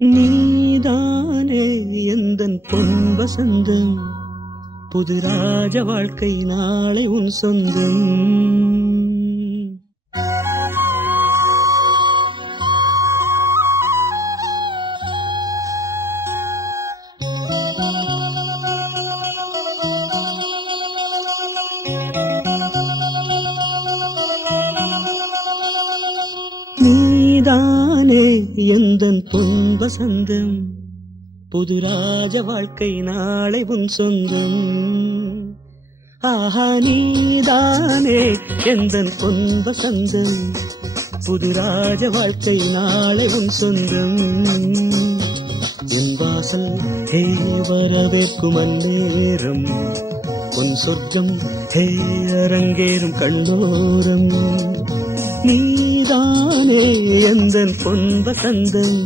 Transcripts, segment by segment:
நீதானே எந்தன் பொன்பசந்தம்? புது ராஜ வாழ்க்கை நாளை உன் சொந்தம். நாளை உன் சொந்தம். ஆஹா நீதானே எந்தன் பொன் வசந்தம் புது ராஜ வாழ்க்கை நாளை உன் சொந்தம். என் வாசல் ஹே வரவேற்கும் அந்நேரம். பொன் சொர்க்கம் ஹே அரங்கேறும் கண்ணோரம் நீதானே எந்தன் பொன் வசந்தம்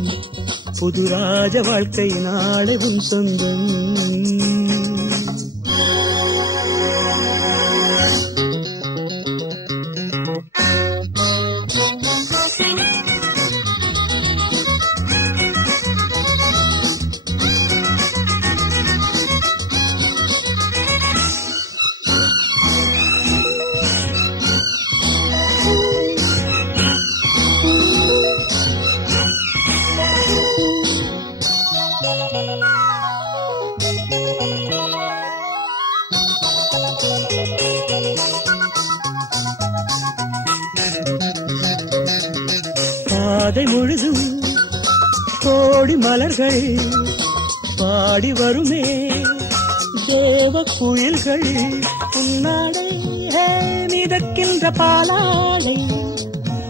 புது ராஜ வாழ்க்கை நாளை உன் சொந்தம். மலர்கள் பாடி வருமே. தேவ குயில்கள் உன்னாடை மிதக்கின்ற பாலாடை.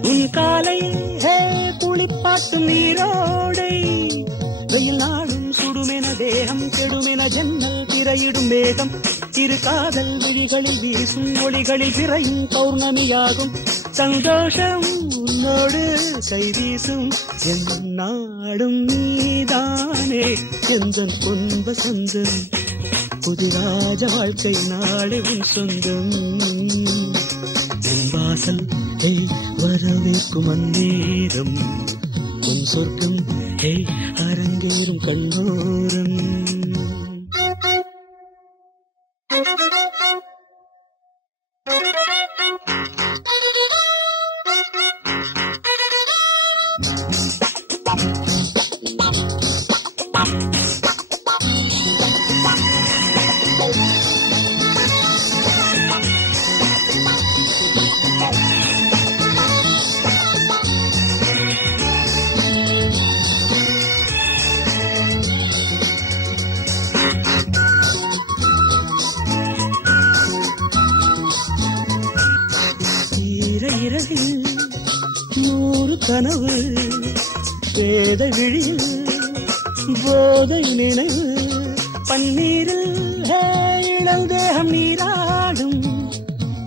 உன் காலை ஹே குளிப்பாட்டும் நீரோடை. வெயில் நாளும் சுடுமென தேகம் கெடுமென ஜன்னல் திரையிடும் வேகம் திரு காதல் விழிகளில் வீசும் ஒளிகளில் திரையும் பௌர்ணமியாகும். சந்தோஷம் உன்னோடு கை வீசும் என் நாடும் நீதானே. எந்தன் பொன்ப சொந்தம் புது ராஜ வாழ்க்கை நாளை உன் சொந்தம். என் வாசல் ஹே வரவேற்கும் அந்நேரம் உன் சொர்க்கம் ஹே அரங்கேறும் கண்ணோரம்.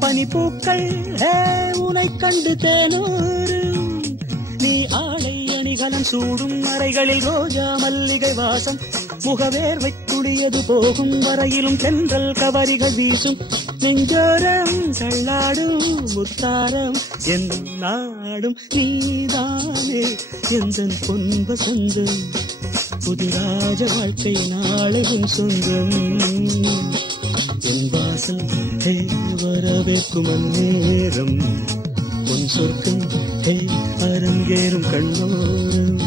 பனிப்பூக்கள் உனை கண்டு தேனூறு. நீ ஆடை அணிகலன் சூடும் அறைகளில் ரோஜா மல்லிகை வாசம். முகவேர்வை துடியது போகும் வரையிலும் தென்றல் கவரிகள் வீசும். நெஞ்சோரம் தள்ளாடும் முத்தாரம் என் நாடும் நீதானே. எந்த பொன்ப சொந்தம் புதுராஜ வாழ்க்கை நாளை சொந்தம். என் வாசல் வரவேற்கும் அந்நேரம். உன் சொர்க்கம் ஹே அரங்கேறும் கண்ணோரம்.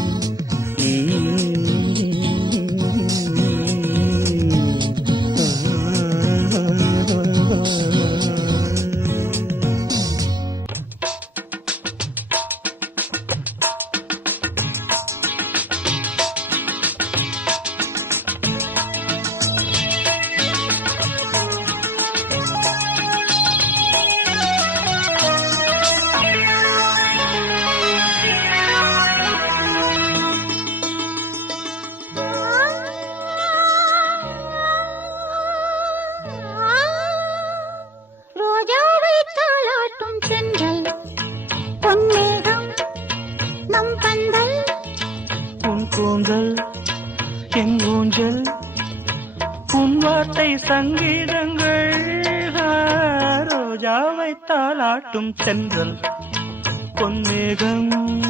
பூங்கல் கூந்தல் என் ஊஞ்சல் உன் வார்த்தை சங்கீதங்கள். ரோஜாவை தாளாட்டும் சென்றல் பொன்மேகம்.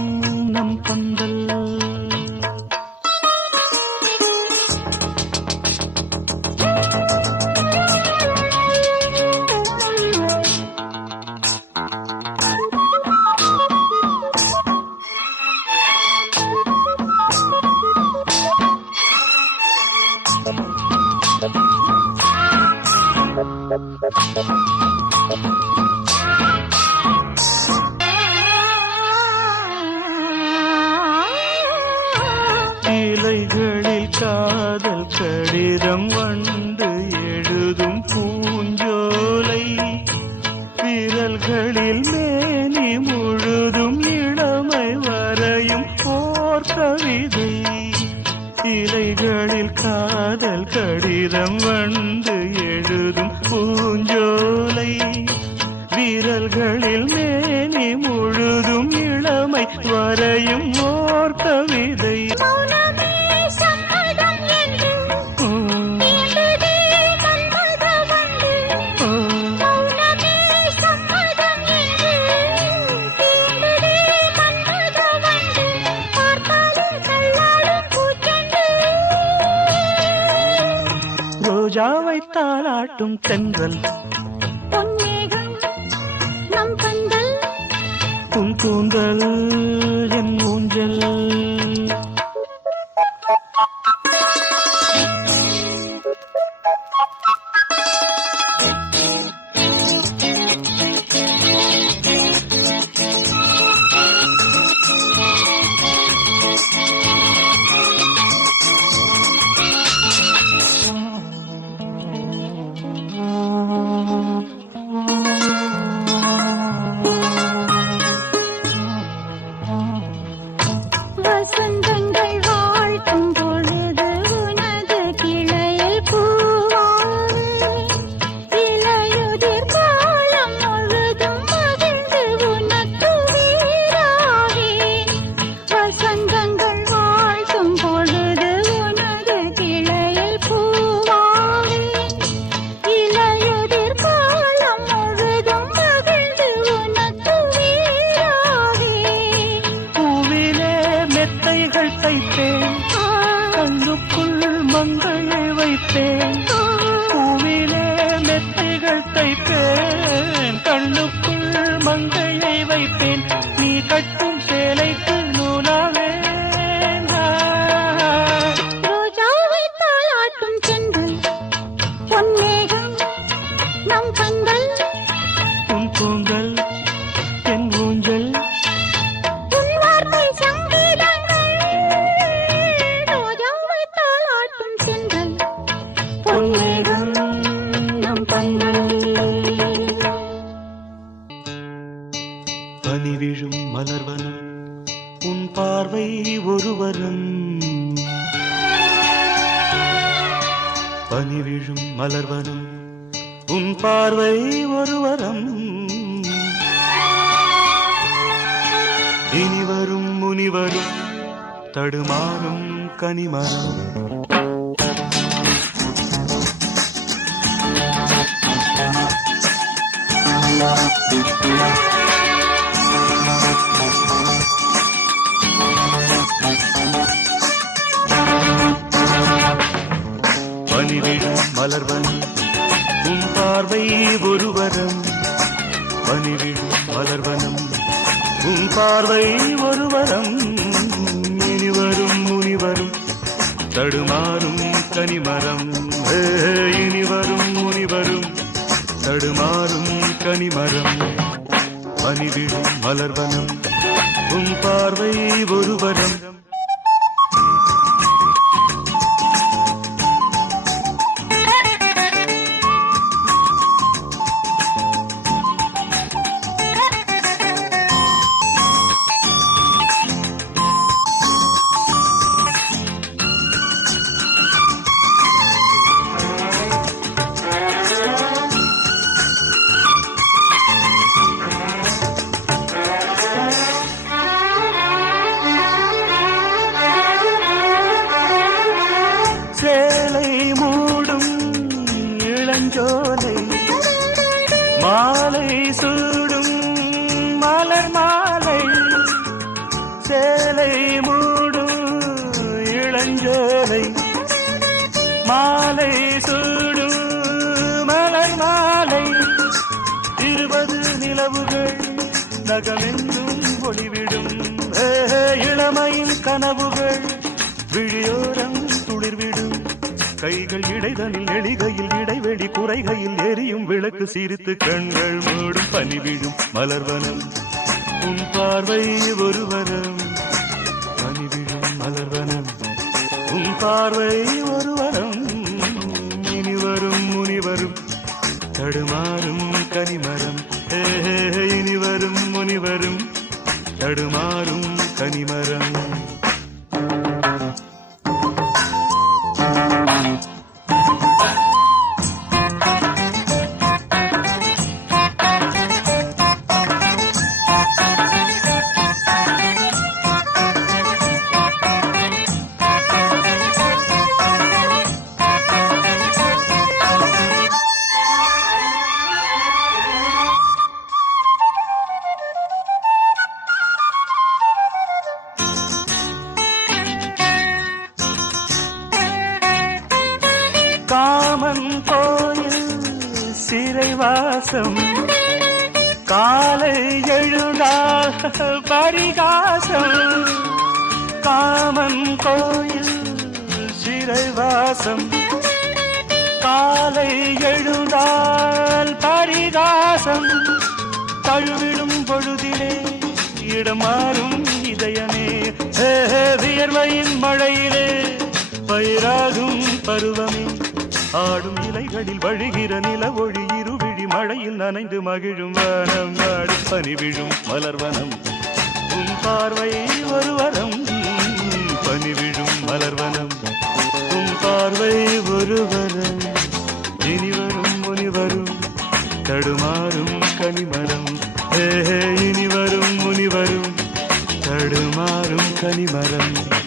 காட்டும் தென்றல். தாரம் பனிவிழும் மலர்வனம் உன் பார்வை ஒருவரம். இனிவரும் முனிவரும் தடுமாறும் கனிமரம். மலர்வன். உன் பார்வை ஒருவரம். பணிவிடும் மலர்வனம். உன் பார்வை ஒருவரம். இனிவரும் முனிவரும். தடுமாறும் கனிமரம். இனிவரும் முனிவரும். தடுமாறும் கனிமரம். பணிவிடும் மலர்வனம். உன் பார்வை ஒருவரம். நிலவுகள் நகமெங்கும் ஒளிவிடும். இளமையின் கனவுகள் விழியோரம் துளிர்விடும். கைகள் இடைதனில் எளிகையில் இடைவெளி குறைகையில் எரியும் விளக்கு சிரித்து கண்கள் மூடும் பனிவிழும் மலர்வனம். உன் பார்வை ஒருவனம் பனிவிழும் மலர்வனம். உன் பார்வை ஒருவனம் இனி வரும் முனிவரும் தடுமாறும் வரும் தடுமாறும் கனிமரம். கோயில் சிறைவாசம் காலை எழுந்தால் பரிகாசம் தழுவிடும் பொழுதிலே இடமாறும் இதயமே. வியர்வையின் மழையிலே பயிராகும் பருவமே. ஆடும் இலைகளில் வழிகிற நில ஒளி இருவிழி மழையில் நனைந்து மகிழும் வனம். ஆடி பனி விழும் மலர்வனம். உன் பார்வை ஒருவரம் பனி மலர்வனம். உம் பார்வை ஒருவரம் இனிவரும் முனிவரும் தடுமாறும் கனிமரம். ஹே இனிவரும் முனிவரும் தடுமாறும் கனிமரம்.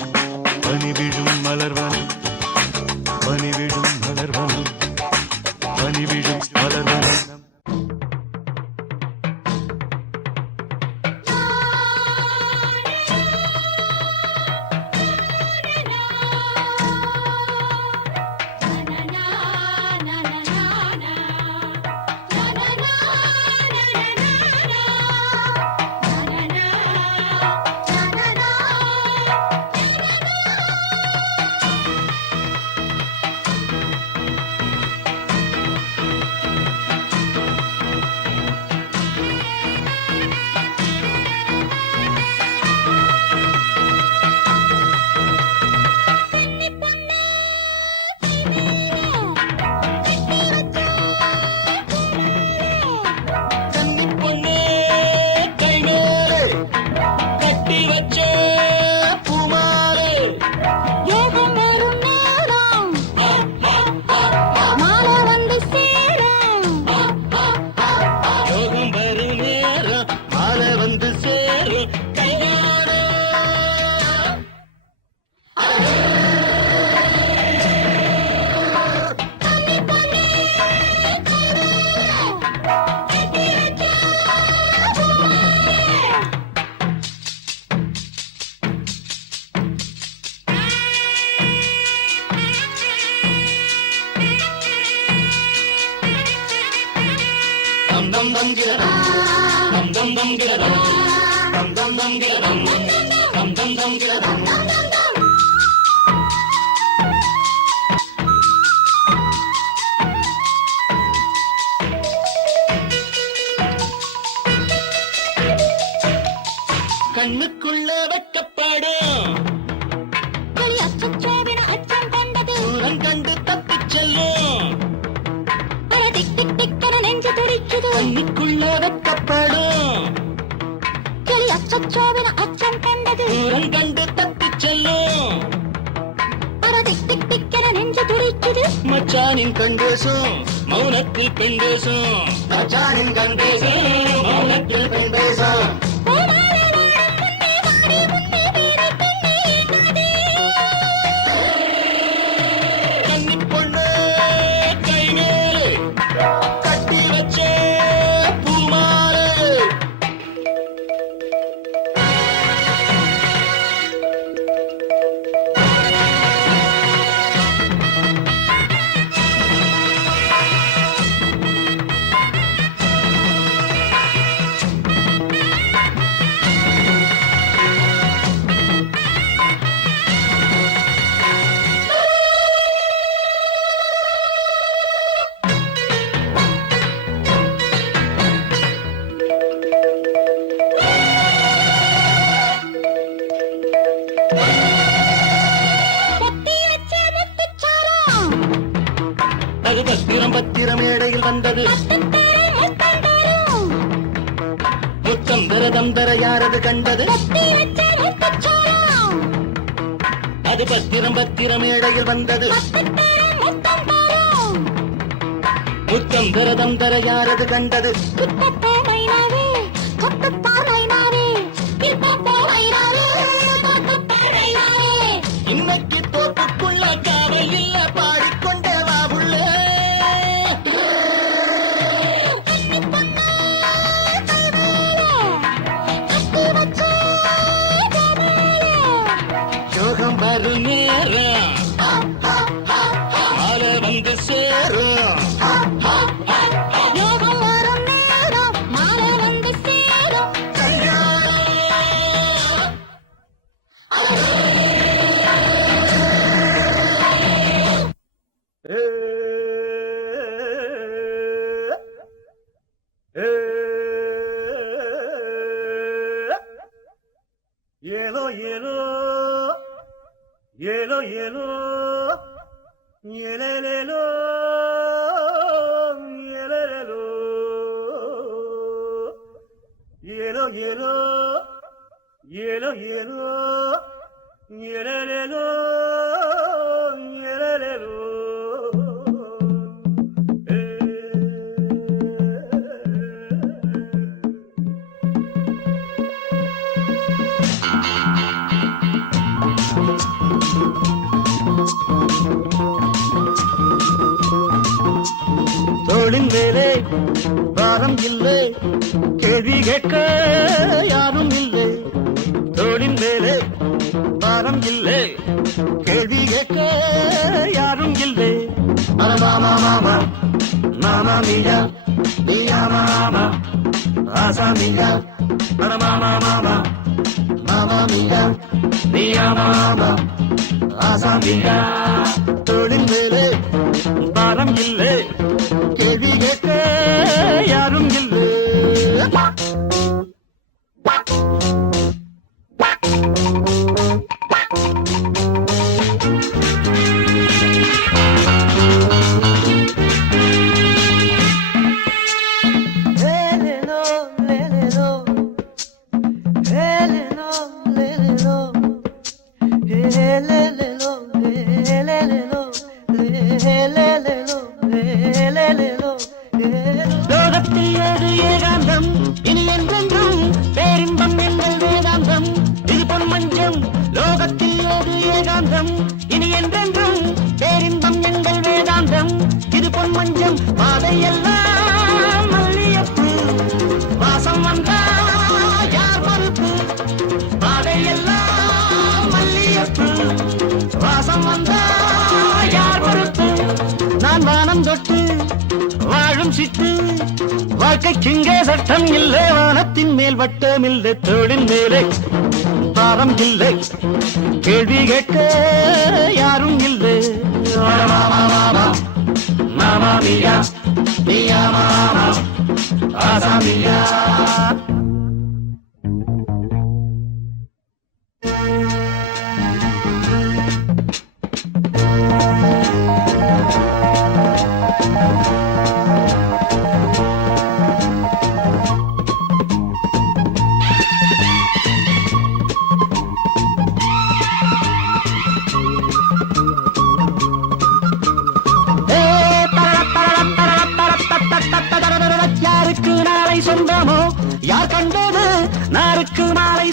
கண்ணுக்குள்ள வெக்கப்படும். அச்சம் கொண்டது. தூரம் கண்டு தப்பிச் செல்லும். நெஞ்சு துடிக்குது. கண்ணுக்குள்ள வெக்கப்படும். கிளி அச்சச்சோவின அச்சம் கொண்டது. தூரம் கண்டு தப்பிச் செல்லும். நெஞ்சு துடிக்குது. மச்சானின் கண்டேசும் மௌனத்தில் பெண் பேசும் மச்சானின் கண்டேசும் மௌனத்தில் பெண் பேசும் பத்திரம் மேடையில் வந்தது. முத்தம் விரதம் முத்தம் தர யாரது கண்டது? அது பத்திரம் பத்திர மேடையில் வந்தது. முத்தம் விரதம் முத்தம் தர யாரது கண்டது? யோகம் yelo yelo yelo yelo yelo yelo yelo பாரம் இல்லை கேள்வி கேட்க யாரும் இல்லை தோளின் மேலே பாரம் இல்லை கேள்வி கேட்க யாரும் இல்லை மாமா மாமா மாமா மீயா மீயா மாமா ஆசா மீயா மாமா மாமா மாமா மீயா மீயா மாமா ஆசா மீயா தோளின் மேலே பாரம் இல்லை கேள்வி கேட்க le le le மேல் வட்டம் இல்லை தோளின் மேலே பாரம் இல்லை கேள்வி கேட்க யாரும் இல்லை மாமா மாமா மியா மியா மாமா ஆசா மியா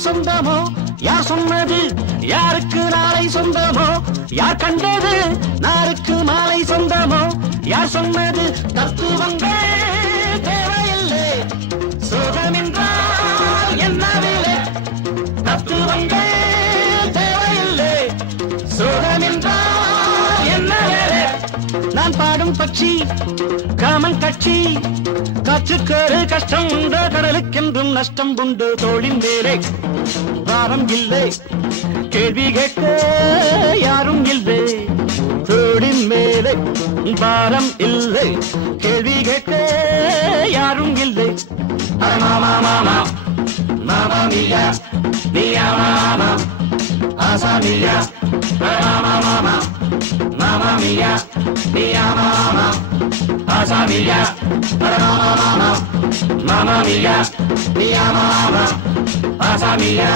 சொந்தமோ? யார் சொன்னது? யாருக்கு நாளை சொந்தமோ? யார் கண்டது? நாருக்கு மாலை சொந்தமோ? யார் சொன்னது? தத்துவங்கள் பாடும் பட்சி காமன் கட்சி. காற்றுக்கேறு கஷ்டம் உண்டு கடலுக்கென்றும் நஷ்டம் உண்டு தோளின் மேலே பாரம் இல்லை. கேள்வி கேட்க யாரும் இல்லை. தோளின் மேலே பாரம் இல்லை. கேள்வி கேட்க யாரும் இல்லை. மாமா மாமா. மாமா மியா மியா மாமா. ஆசா மியா. mamma, mamma, mamma mia, mia. Mamma, casa mia, mamma, mamma, mamma mia, mia. Mamma, casa mia.